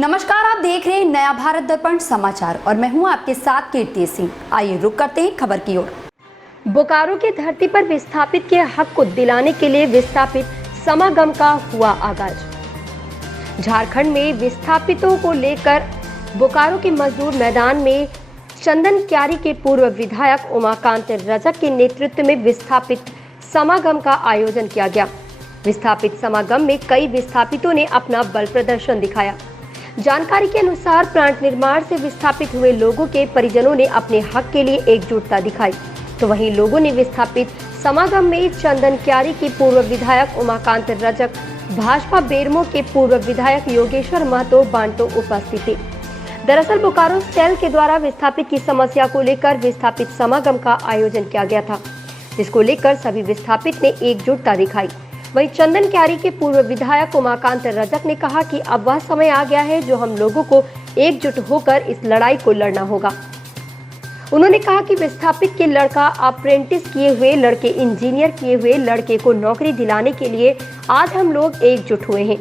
नमस्कार, आप देख रहे हैं नया भारत दर्पण समाचार और मैं हूं आपके साथ कीर्ति सिंह। आइए रुक करते हैं खबर की ओर। बोकारो की धरती पर विस्थापित के हक को दिलाने के लिए विस्थापित समागम का हुआ आगाज। झारखंड में विस्थापितों को लेकर बोकारो के मजदूर मैदान में चंदन क्यारी के पूर्व विधायक उमाकांत रजक के नेतृत्व में विस्थापित समागम का आयोजन किया गया। विस्थापित समागम में कई विस्थापितों ने अपना बल प्रदर्शन दिखाया। जानकारी के अनुसार प्लांट निर्माण से विस्थापित हुए लोगों के परिजनों ने अपने हक के लिए एकजुटता दिखाई, तो वहीं लोगों ने विस्थापित समागम में चंदन क्यारी की पूर्व विधायक उमाकांत रजक, भाजपा बेरमो के पूर्व विधायक योगेश्वर महतो बांटो उपस्थित थे। दरअसल बोकारो सेल के द्वारा विस्थापित की समस्या को लेकर विस्थापित समागम का आयोजन किया गया था, जिसको लेकर सभी विस्थापित ने एकजुटता दिखाई। वहीं चंदन क्यारी के पूर्व विधायक उमाकांत रजक ने कहा कि अब वह समय आ गया है जो हम लोगों को एकजुट होकर इस लड़ाई को लड़ना होगा। उन्होंने कहा कि विस्थापित के लड़का अप्रेंटिस किए हुए लड़के, इंजीनियर किए हुए लड़के को नौकरी दिलाने के लिए आज हम लोग एकजुट हुए हैं।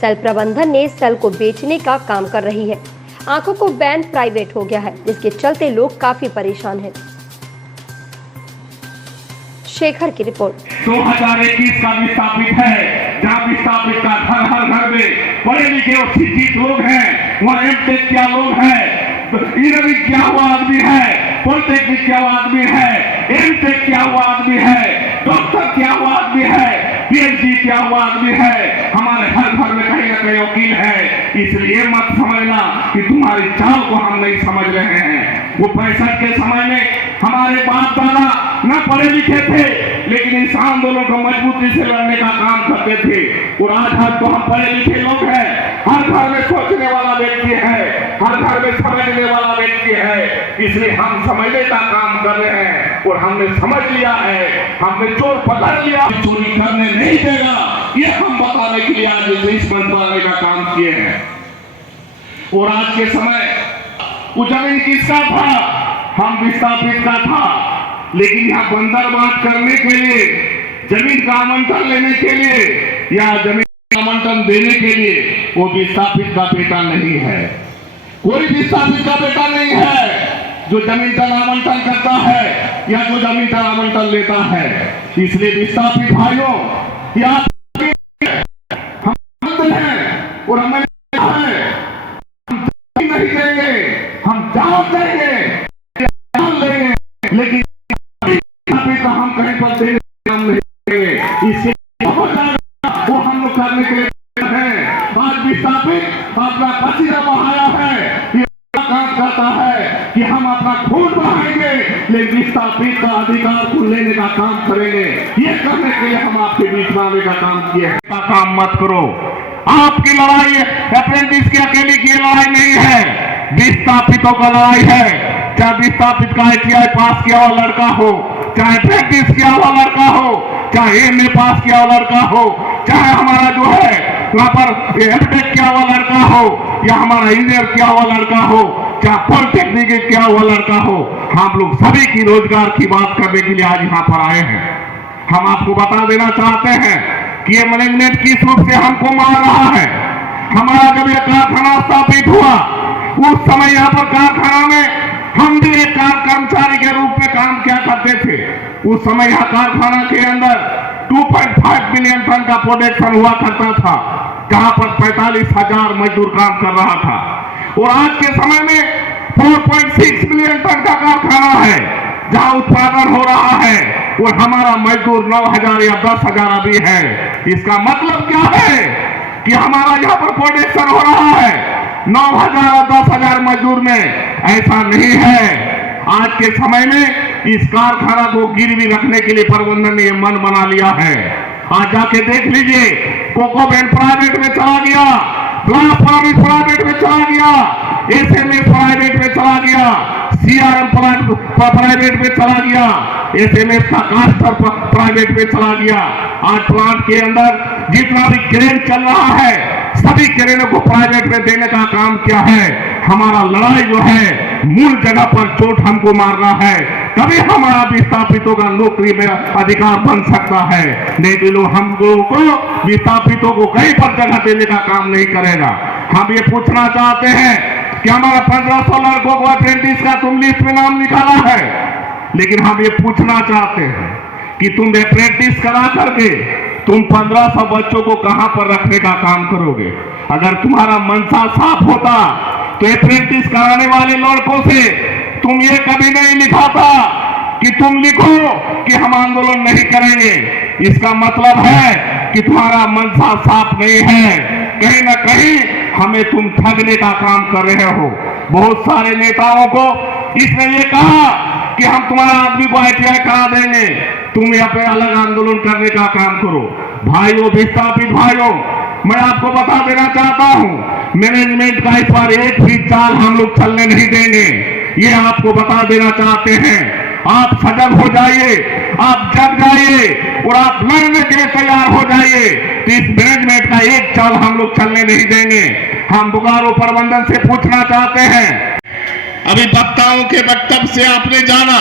सेल प्रबंधन ने सेल को बेचने का काम कर रही है। आंखों को बैन प्राइवेट हो गया है, जिसके चलते लोग काफी परेशान हैं। शेखर की रिपोर्ट। 2021 का विस्थापित है, जहाँ विस्थापित का हर घर में पढ़े लिखे और शिक्षित लोग हैं, वहाँ एमटेक किया लोग हैं, इंजीनियरिंग किया हुआ आदमी है, पॉलिटेक्निक किया हुआ आदमी है, एमटेक किया हुआ आदमी है, डॉक्टर किया हुआ आदमी है, पीएचडी किया हुआ आदमी है। हमारे हर घर में कहीं ना कहीं वकील है। इसलिए मत समझना कि तुम्हारी चाल को हम नहीं समझ रहे हैं। वो 65 के समय में हमारे बाप दादा न पढ़े लिखे थे, लेकिन इस आंदोलन को मजबूती से लड़ने का काम करते थे। और आज तो हम पढ़े लिखे लोग हैं, हर घर में सोचने वाला व्यक्ति है, हर घर में समझने वाला व्यक्ति है। इसलिए हम समझने का काम कर रहे हैं और हमने समझ लिया है, हमने चोर पकड़ लिया, चोरी करने नहीं देगा, ये हम बताने के लिए आज इस मंत्रालय का काम किए हैं। और आज के समय वो जमीन किसका था? हम विस्थापित का था, लेकिन यहाँ बंदरबांट करने के लिए, जमीन का आवंटन लेने के लिए या जमीन का आवंटन देने के लिए वो विस्थापित का बेटा नहीं है। कोई विस्थापित का बेटा नहीं है जो जमीन का आवंटन करता है या जो जमीन का आवंटन लेता है। इसलिए विस्थापित भाइयों, या हम हैं और हमें नहीं देंगे, हम जान देंगे, लेकिन हम कहीं पर देने काम नहीं देंगे। इससे बहुत ज्यादा वो हम लोग करने के लिए हैं। आज विस्थापित अपना पसीना बहाया है, ये काम करता है कि हम अपना खून बहाएंगे, लेकिन विस्थापित का अधिकार को लेने का काम करेंगे। ये करने के लिए हम आपके बीच में आने का काम किए हैं। काम मत करो। आपकी लड़ाई अप्रेंटिस की अकेली की लड़ाई नहीं है, विस्थापितों का लड़ाई है। चाहे विस्थापित का ITI पास किया हुआ लड़का हो, चाहे अप्रेंटिस किया हुआ लड़का हो, चाहे MA पास किया हुआ लड़का हो, चाहे हमारा जो है वहां पर एमटेक किया हुआ लड़का हो, या हमारा इंजीनियर किया हुआ लड़का हो, चाहे पॉलिटेक्निक किया हुआ लड़का हो, हम लोग सभी की रोजगार की बात करने के लिए आज यहाँ पर आए हैं। हम आपको बता देना चाहते हैं कि ये मैनेजमेंट किस रूप से हमको मार रहा है। हमारा जब यह कारखाना स्थापित हुआ, उस समय यहाँ पर कारखाना में हम भी एक कर्मचारी के रूप में काम किया करते थे। उस समय यह कारखाना के अंदर 2.5 मिलियन टन का प्रोडक्शन हुआ करता था, जहां पर 45,000 मजदूर काम कर रहा था। और आज के समय में 4.6 मिलियन टन का कारखाना है, जहां उत्पादन हो रहा है, और हमारा मजदूर 9,000 या 10,000 अभी है। इसका मतलब क्या है कि हमारा यहाँ पर प्रोडक्शन हो रहा है 9,000 और 10,000 मजदूर में। ऐसा नहीं है। आज के समय में इस कारखाना को गिरवी रखने के लिए प्रबंधन ने मन बना लिया है। आज जाके देख लीजिए, कोकोबेन प्राइवेट में चला गया, प्राइवेट में चला गया, SMA प्राइवेट में चला गया, CRM प्राइवेट में चला गया, SMS का कास्टर प्राइवेट में चला गया। आज प्लांट के अंदर जितना भी क्रेन चल रहा है, सभी क्रेनों को प्राइवेट में देने का काम किया है। हमारा लड़ाई जो है मूल जगह पर चोट हमको मारना है, तभी हमारा विस्थापितों का नौकरी में अधिकार बन सकता है। नहीं तो लोग हम लोगों को विस्थापितों को कहीं पर जगह देने का काम नहीं करेगा। हम ये पूछना चाहते हैं कि हमारा 1500 लड़कों को अप्रेंटिस का तुम लिस्ट में नाम निकाला है, लेकिन हम ये पूछना चाहते हैं कि तुम अप्रेंटिस करा करके तुम 1500 बच्चों को कहां पर रखने का काम करोगे? अगर तुम्हारा मनसा साफ होता तो अप्रेंटिस कराने वाले लड़कों से तुम ये कभी नहीं लिखा था कि तुम लिखो कि हम आंदोलन नहीं करेंगे। इसका मतलब है कि तुम्हारा मनसा साफ नहीं है, कहीं ना कहीं हमें तुम ठगने का काम कर रहे हो। बहुत सारे नेताओं को इसने ये कहा कि हम तुम्हारा आदमी को ITI करा देंगे, तुम यहाँ पे अलग आंदोलन करने का काम करो। भाइयों, विस्थापित भाइयों, मैं आपको बता देना चाहता हूं, मैनेजमेंट का इस बार एक भी चाल हम लोग चलने नहीं देंगे, ये आपको बता देना चाहते हैं। आप सजग हो जाइए, आप जग जाइए और आप लड़ने के लिए तैयार हो जाइए। तो इस मैनेजमेंट का एक चाल हम लोग चलने नहीं देंगे। हम बोकारो प्रबंधन से पूछना चाहते हैं, अभी वक्ताओं के वक्तव्य से आपने जाना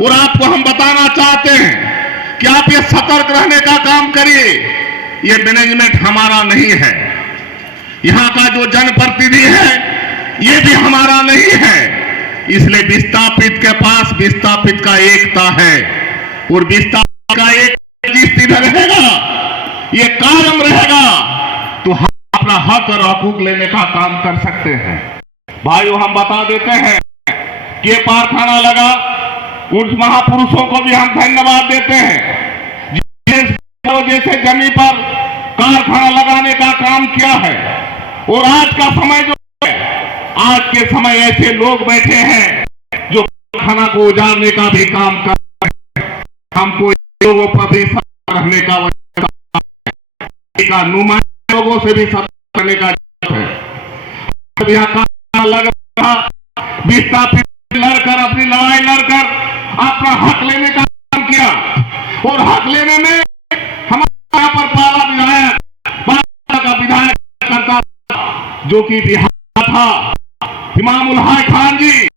और आपको हम बताना चाहते हैं कि आप ये सतर्क रहने का काम करिए। ये मैनेजमेंट हमारा नहीं है, यहां का जो जनप्रतिनिधि है ये भी हमारा नहीं है। इसलिए विस्थापित के पास विस्थापित का एकता है और विस्थापित का एक स्थिति रहेगा, ये कायम रहेगा तो हम अपना हक और हकूक लेने का काम कर सकते हैं। भाइयों, हम बता देते हैं कि कारखाना लगा, उन महापुरुषों को भी हम धन्यवाद देते हैं जैसे जमीन पर कारखाना लगाने का काम किया है। और आज का समय जो है, आज के समय ऐसे लोग बैठे हैं जो कारखाना को उजाड़ने का भी काम कर रहे हैं। हमको लोगों पर भी सतर्क रहने का नुमाइंदे लोगों से भी सतर्क करने का है। यहाँ कारखाना लग रहा, विस्थापित लड़कर अपनी लड़ाई लड़कर अपना हक लेने का काम किया और हक लेने में हमारे यहाँ पर पाला विधायक का विधायक करता जो कि बिहार था इमामुल हक खान जी,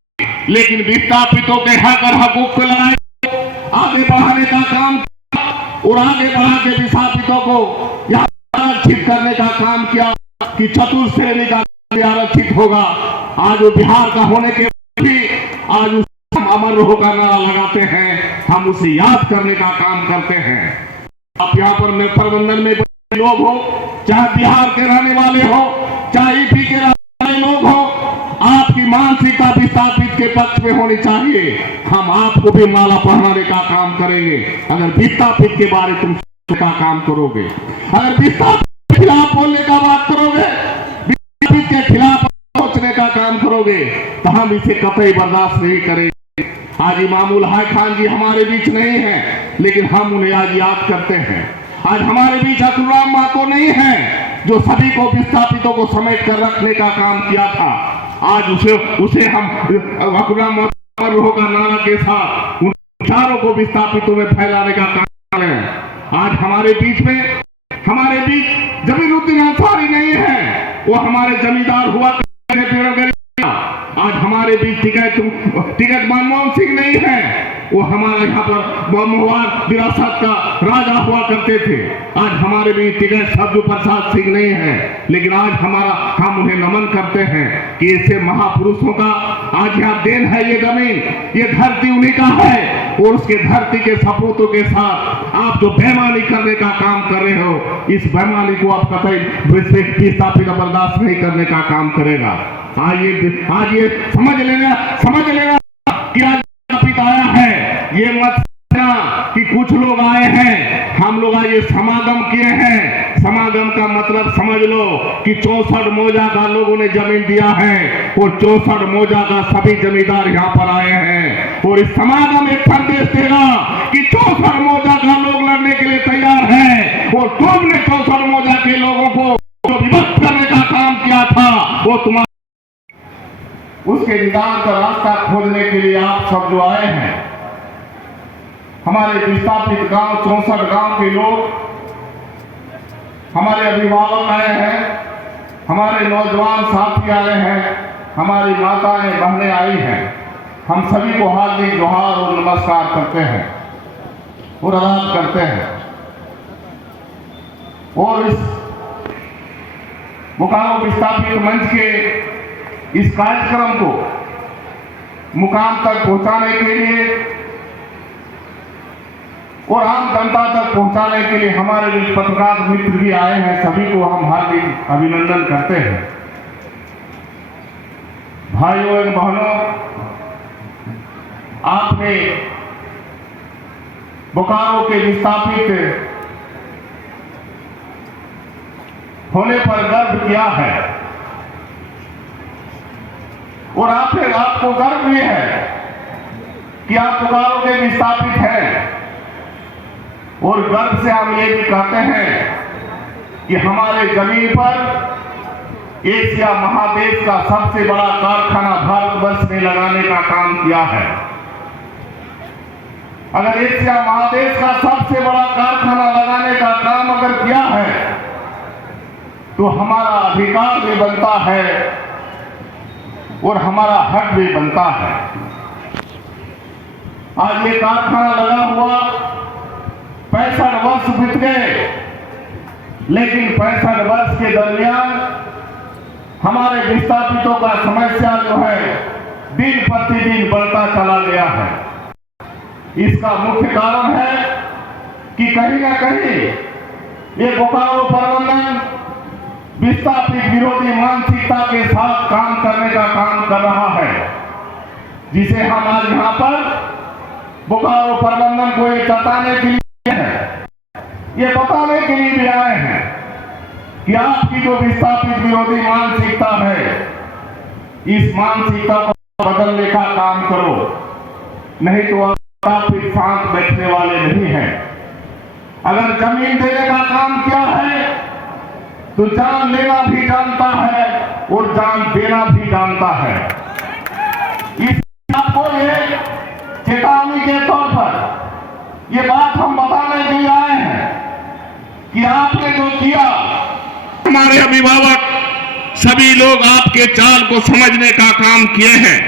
लेकिन विस्थापितों के हक और हकूक को लड़ाई आगे बढ़ाने का काम और आगे बढ़ा के विस्थापितों को यहाँ आरक्षित करने का काम किया कि चतुर्थ श्रेणी का आरक्षित होगा। आज वो बिहार का होने के भी आज हम अमर रहो का नारा लगाते हैं, हम उसे याद करने का काम करते हैं। आप यहाँ पर मैं प्रबंधन में लोग हो, चाहे बिहार के रहने वाले हो, चाहे यूपी के रहने वाले लोग हो, आपकी मानसिकता विस्थापित के पक्ष में होनी चाहिए। हम आपको भी माला पहनाने का काम करेंगे अगर विस्थापित के बारे तुम का काम करोगे, अगर विस्थापित के खिलाफ बोलने का बात करोगे, विस्थापित के खिलाफ सोचने का काम करोगे तो हम इसे कतई बर्दाश्त नहीं करेंगे। आज इमामुल हक खान जी हमारे बीच नहीं है, लेकिन हम उन्हें आज याद करते हैं। आज हमारे बीच अकुराम महतो नहीं है जो सभी को विस्थापितों को समेट कर रखने का काम किया था। आज उसे हम अकुराम महतो का नारा के साथ उन चारों को विस्थापितों में फैलाने का काम करें। आज हमारे बीच जमीरुद्दीन अंसारी नहीं है, वो हमारे जमींदार हुआ करते। आज हमारे बीच टिकट मनमोहन सिंह नहीं है, वो हमारे यहाँ पर मोहवार विरासत का राजा हुआ करते थे। आज हमारे बीच टिकट शब्द प्रसाद सिंह नहीं है, लेकिन आज हम उन्हें नमन करते हैं कि ऐसे महापुरुषों का आज यहाँ देन है। ये जमीन, ये धरती उन्हीं का है और उसके धरती के सपूतों के साथ आप जो बेईमानी करने का काम कर रहे हो, इस बेईमानी को आप कतई विस्थापित बर्दाश्त नहीं करने का काम करेगा। आज ये समझ लेना कि आज विस्थापित आया है, ये मत कि कुछ लोग आए हैं, हम लोग आज ये समागम किए हैं। समागम का मतलब समझ लो कि 64 मौजा का लोगों ने जमीन दिया है और 64 मौजा का सभी जमींदार यहाँ पर आए हैं और इस समागम एक संदेश देगा कि 64 मौजा का लोग लड़ने के लिए तैयार है और तुमने 64 मौजा के लोगों को जो विभक्त करने का काम किया था वो तुम्हारा उसके निदान का रास्ता खोजने के लिए आप सब जो आए हैं, हमारे विस्थापित गांव 64 गांव के लोग, हमारे अभिभावक आए हैं, हमारे नौजवान साथी आए हैं, हमारी माताएं बहनें आई हैं, हम सभी को हार्दिक जोहार और नमस्कार करते हैं और आदाब करते हैं। और इस बोकारो विस्थापित मंच के इस कार्यक्रम को मुकाम तक पहुंचाने के लिए और आम जनता तक पहुंचाने के लिए हमारे जो पत्रकार मित्र भी आए हैं, सभी को हम हार्दिक अभिनंदन करते हैं। भाइयों एवं बहनों, आपने बोकारो के विस्थापित होने पर गर्व किया है और आपको गर्व भी है कि आप बोकारो के विस्थापित हैं। और गर्व से हम ये भी कहते हैं कि हमारे जमीन पर एशिया महादेश का सबसे बड़ा कारखाना भारतवर्ष में लगाने का काम किया है। अगर एशिया महादेश का सबसे बड़ा कारखाना लगाने का काम अगर किया है तो हमारा अधिकार भी बनता है और हमारा हक भी बनता है। आज ये कारखाना लगा हुआ 65 वर्ष बीत गए, लेकिन 65 वर्ष के दरमियान हमारे विस्थापितों का समस्या जो है दिन प्रतिदिन बढ़ता चला गया है। इसका मुख्य कारण है कि कहीं ना कहीं ये बोकारो प्रबंधन विस्थापित विरोधी मानसिकता के साथ काम करने का काम कर रहा है, जिसे हम आज यहाँ पर बोकारो प्रबंधन को ये बताने के लिए ये बताने के लिए भी आए हैं कि आपकी जो विस्थापित विरोधी मानसिकता है, इस मानसिकता को बदलने का काम करो, नहीं तो आप फिर शांत बैठने वाले नहीं हैं। अगर जमीन देने का काम किया है तो जान लेना भी जानता है और जान देना भी जानता है। इस आपको ये चेतावनी के तौर पर ये बात हम बताने के लिए आए हैं कि आपने जो किया, हमारे अभिभावक सभी लोग आपके चाल को समझने का काम किए हैं।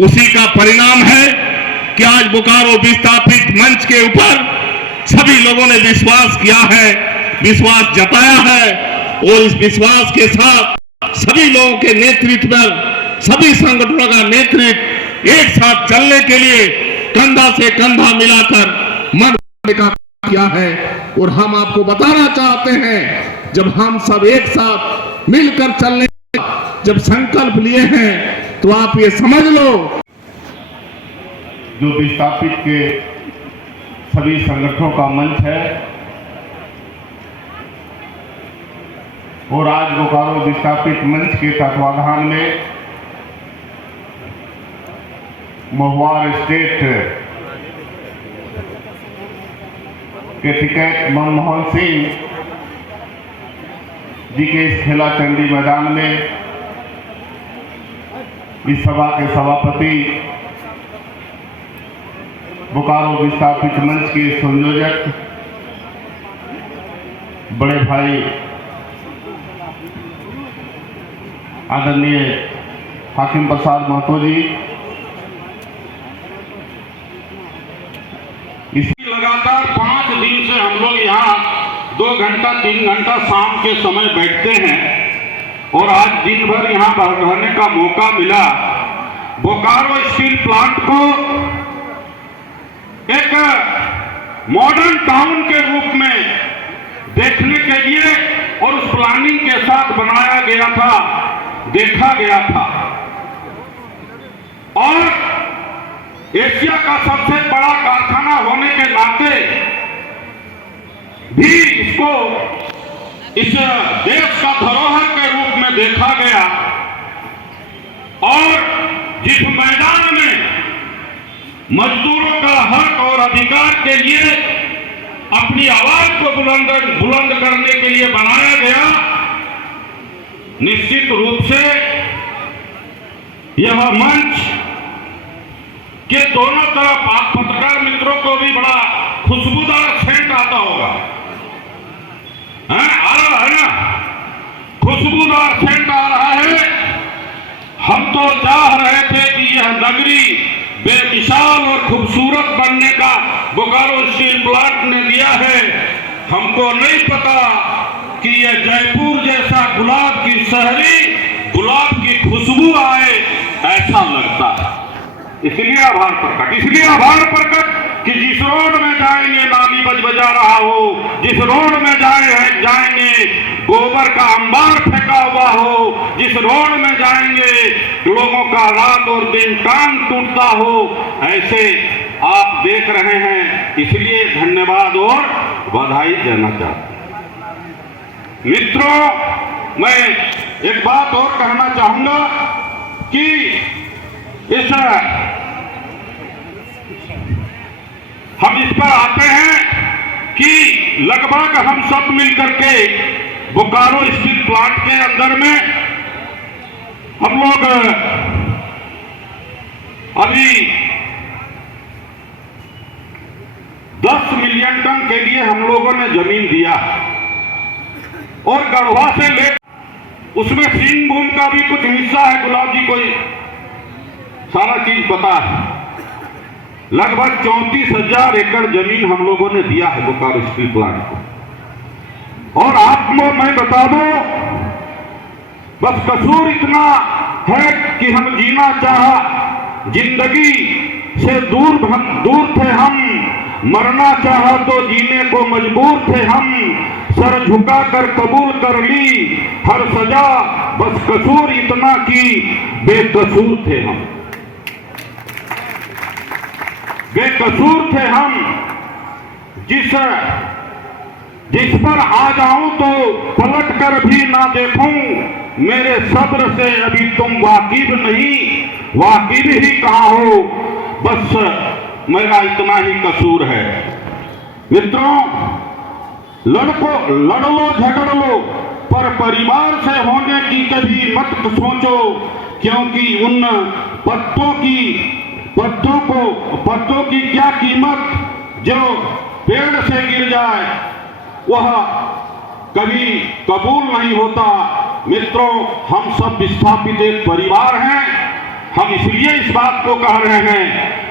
उसी का परिणाम है कि आज बोकारो विस्थापित मंच के ऊपर सभी लोगों ने विश्वास किया है, विश्वास जताया है और इस विश्वास के साथ सभी लोगों के नेतृत्व में सभी संगठनों का नेतृत्व एक साथ चलने के लिए कंधा से कंधा मिलाकर मन का किया है। और हम आपको बताना चाहते हैं, जब हम सब एक साथ मिलकर चलने जब संकल्प लिए हैं तो आप ये समझ लो, जो विस्थापित के सभी संगठनों का मंच है और आज बोकारो विस्थापित मंच के तत्वाधान में महुआ स्टेट के टिकैत मनमोहन सिंह जी के इस खेला चंडी मैदान में इस सभा के सभापति, बोकारो विस्थापित मंच के संयोजक बड़े भाई आदरणीय हाकिम प्रसाद महतो जी, इसी लगातार 5 दिन से हम लोग यहाँ 2 घंटा 3 घंटा शाम के समय बैठते हैं और आज दिन भर यहाँ रहने का मौका मिला। बोकारो स्टील प्लांट को एक मॉडर्न टाउन के रूप में देखने के लिए और उस प्लानिंग के साथ बनाया गया था, देखा गया था और एशिया का सबसे बड़ा कारखाना होने के नाते भी इसको इस देश का धरोहर के रूप में देखा गया और जिस मैदान में मजदूरों का हक और अधिकार के लिए अपनी आवाज को बुलंद करने के लिए बनाया गया, निश्चित रूप से यह मंच के दोनों तरफ आप पत्रकार मित्रों को भी बड़ा खुशबूदार सेंट आता होगा, आ रहा है ना, खुशबूदार सेंट आ रहा है। हम तो चाह रहे थे कि यह नगरी बेमिसाल और खूबसूरत बनने का बोकारो स्टील प्लांट ने दिया है। हमको नहीं पता कि यह जयपुर जैसा गुलाब की शहरी गुलाब की खुशबू आए, ऐसा लगता है। इसलिए आभार प्रकट कि जिस रोड में जाएंगे नाली बजा रहा हो, जिस रोड में जाएंगे गोबर का अंबार फेंका हुआ हो, जिस रोड में जाएंगे लोगों का रात और दिन टांग टूटता हो, ऐसे आप देख रहे हैं। इसलिए धन्यवाद और बधाई देना चाहता हूं। मित्रों, मैं एक बात और कहना चाहूंगा कि हम इस पर आते हैं कि लगभग हम सब मिलकर के बोकारो स्टील प्लांट के अंदर में हम लोग अभी 10 मिलियन टन के लिए हम लोगों ने जमीन दिया और गढ़वा से लेकर उसमें सिंहभूम का भी कुछ हिस्सा है। गुलाब जी कोई सारा चीज पता है। लगभग 34,000 एकड़ जमीन हम लोगों ने दिया है बोकारो स्टील प्लांट को। और आपको मैं बता दूं, बस कसूर इतना है कि हम जीना चाहा, जिंदगी से दूर थे हम, मरना चाहा तो जीने को मजबूर थे हम, सर झुका कर कबूल कर ली हर सजा, बस कसूर इतना कि बेकसूर थे हम, बेकसूर थे हम। जिस पर आ जाऊं तो पलट कर भी ना देखूं, मेरे सब्र से अभी तुम वाकिफ नहीं, वाकिफ ही कहाँ हो, बस मेरा इतना ही कसूर है। मित्रों, लड़ लो झगड़ लो, पर परिवार से होने की कभी मत सोचो, क्योंकि उन पत्तों की क्या कीमत जो पेड़ से गिर जाए, वह कभी कबूल नहीं होता। मित्रों, हम सब विस्थापित एक परिवार हैं। हम इसलिए इस बात को कह रहे हैं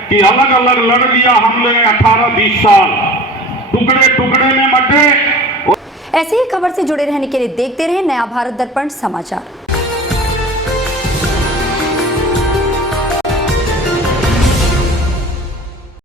कि अलग अलग लड़ लिया हमने 18-20 साल, टुकड़े टुकड़े में बटे। ऐसी ही खबर से जुड़े रहने के लिए देखते रहे नया भारत दर्पण समाचार।